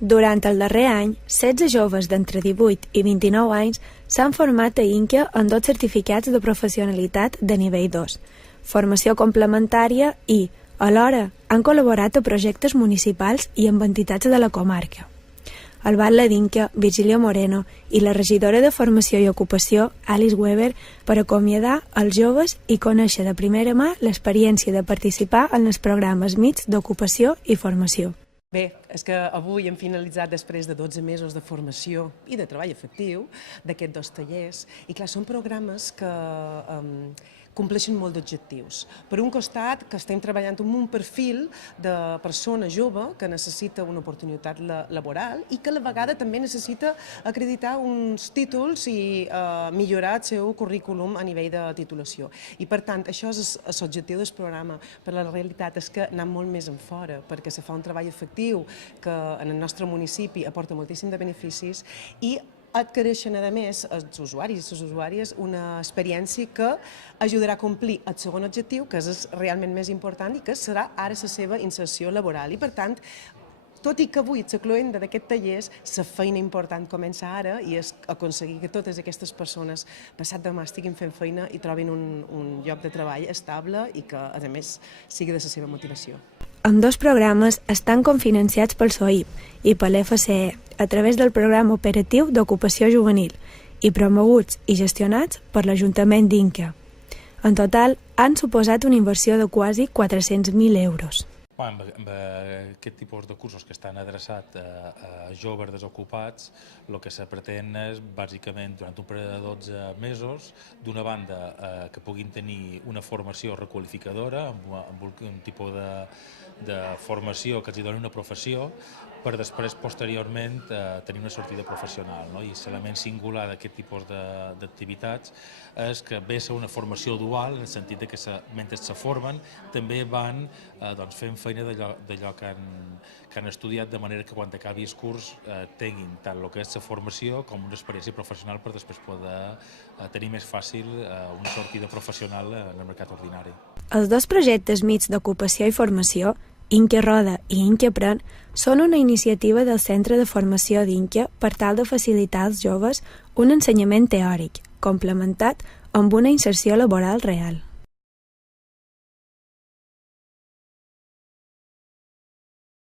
Durant el darrer any, 16 joves d'entre 18 i 29 anys s'han format a Inca en 2 certificats de professionalitat de nivell 2, formació complementària i, alhora, han col·laborat a projectes municipals i amb entitats de la comarca. El batlle d'Inca, Virgilio Moreno, i la regidora de Formació i Ocupació, Alice Weber, per acomiadar els joves i conèixer de primera mà l'experiència de participar en els programes MITS d'ocupació i formació. Bé, és que avui hem finalitzat després de 12 mesos de formació i de treball efectiu d'aquests 2 tallers i clar, són programes que compleixen molt d'objectius. Per un costat, que estem treballant amb un perfil de persona jove que necessita una oportunitat laboral i que a la vegada també necessita acreditar uns títols i millorar el seu currículum a nivell de titulació. I per tant, això és l'objectiu del programa, però la realitat és que anem molt més en fora, perquè se fa un treball efectiu que en el nostre municipi aporta moltíssim de beneficis i adquireixen, a més, els usuaris i les usuàries una experiència que ajudarà a complir el segon objectiu, que és realment més important i que serà ara la seva inserció laboral. I, per tant, tot i que avui la cloenda d'aquest taller, la feina important comença ara i és aconseguir que totes aquestes persones passat demà estiguin fent feina i trobin un lloc de treball estable i que, a més, sigui de la seva motivació. Ambdós programes estan cofinanciats pel SOIP i per l'FCE a través del Programa Operatiu d'Ocupació Juvenil i promoguts i gestionats per l'Ajuntament d'Inca. En total, han suposat una inversió de quasi 400.000 euros. Amb aquest tipus de cursos que estan adreçats a joves desocupats, el que se pretén és, bàsicament, durant un període de 12 mesos, d'una banda, que puguin tenir una formació requalificadora, amb un tipus de formació que els doni una professió, per després, posteriorment, tenir una sortida professional. I l'element singular d'aquest tipus d'activitats és que ve a ser una formació dual, en el sentit que mentre se formen també van fent feina d'allò que han estudiat, de manera que quan acabi el curs tinguin tant el que és la formació com una experiència professional per després poder tenir més fàcil una sortida professional en el mercat ordinari. Els 2 projectes MITS d'ocupació i formació, Inca Roda i Inca Pren, són una iniciativa del Centre de Formació d'Inca per tal de facilitar als joves un ensenyament teòric, complementat amb una inserció laboral real.